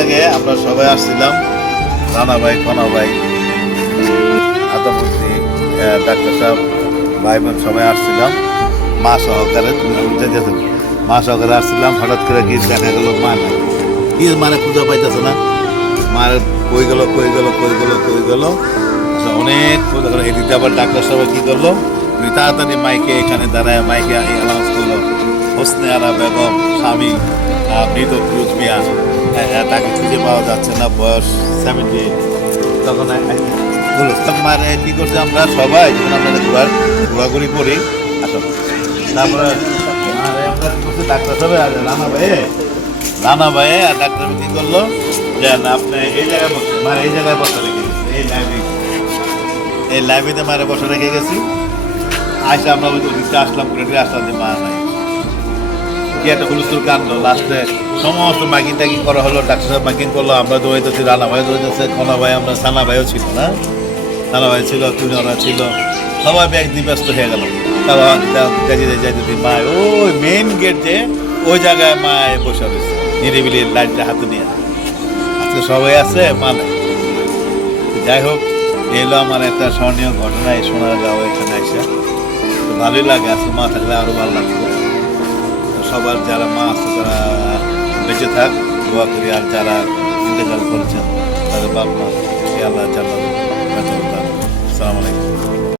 আগে আমরা সবাই আসছিলাম, রানা ভাই, কনা ভাই, আদমপতি, ডাক্তার সাহেব, ভাই বোন সবাই আসছিলাম মা সহকারে। মা সহকারে আসছিলাম, হঠাৎ করে কি দেখা গেল মা নাই। কি মানে খুঁজে পাইতেছে না, মার কই গেল কই গেল কই গেল কই গেল। আচ্ছা, অনেক খোঁজা গেল। এদিকে আবার ডাক্তার সাহেব কি করলো, উনি তাড়াতাড়ি মাইকে এখানে দাঁড়ায় মাইকে অ্যানাউন্স করলো, হোসনে আরা বেগম স্বামী মৃত ফিরোজ মিয়া, তাকে খুঁজে পাওয়া যাচ্ছে না, বয়স 70। তখন মারে কি করছে, আমরা সবাই যখন আমরা ঘোরাঘুরি করি আসলে, তারপরে মারে আমরা কি করছি, ডাক্তার সাহেব আর রানা ভাই আর ডাক্তার কি করলো যে না আপনি এই জায়গায় বসে, মারে এই জায়গায় বসে রেখে গেছি, এই লাইব্রেরিতে মারে বসে রেখে গেছি। আসলে আমরা ওই দিকটা আসলাম, ঘুরে আসলাম যে মা নাই। কি একটা হুলস্থুল কাণ্ড, লাস্টে সমস্ত মাইকিং টাইকিং করা হলো, ডাক্তার সাহেব মাইকিং করলো, আমরা দৌড়াইতেছি, রানা ভাই দৌড়াইতেছে, কনা ভাই, আমরা সানা ভাইও ছিল না, সানা ভাই ছিল, তুনিওরা ছিল, সবাই ব্যাগ দিয়ে ব্যস্ত হয়ে গেল। তারপর যাইতে মায় ওই মেইন গেট যে ওই জায়গায় মায় বসে রয়েছে নিরিবিলি লাইটটা হাতে নিয়ে। আজকে সবাই আছে, মা নাই। যাই হোক, এলো আমার একটা স্মরণীয় ঘটনা এই সোনারগাঁও এখানে এসে। তো ভালোই লাগে, আজকে মা থাকলে আরো ভালো লাগতো। সবার যারা মা আছে তারা বেঁচে থাক, দোয়া করি। আর যারা ইন্তেকাল করেছেন তাদের বাপ মা আল্লাহ জান্নাত। আসসালামু আলাইকুম।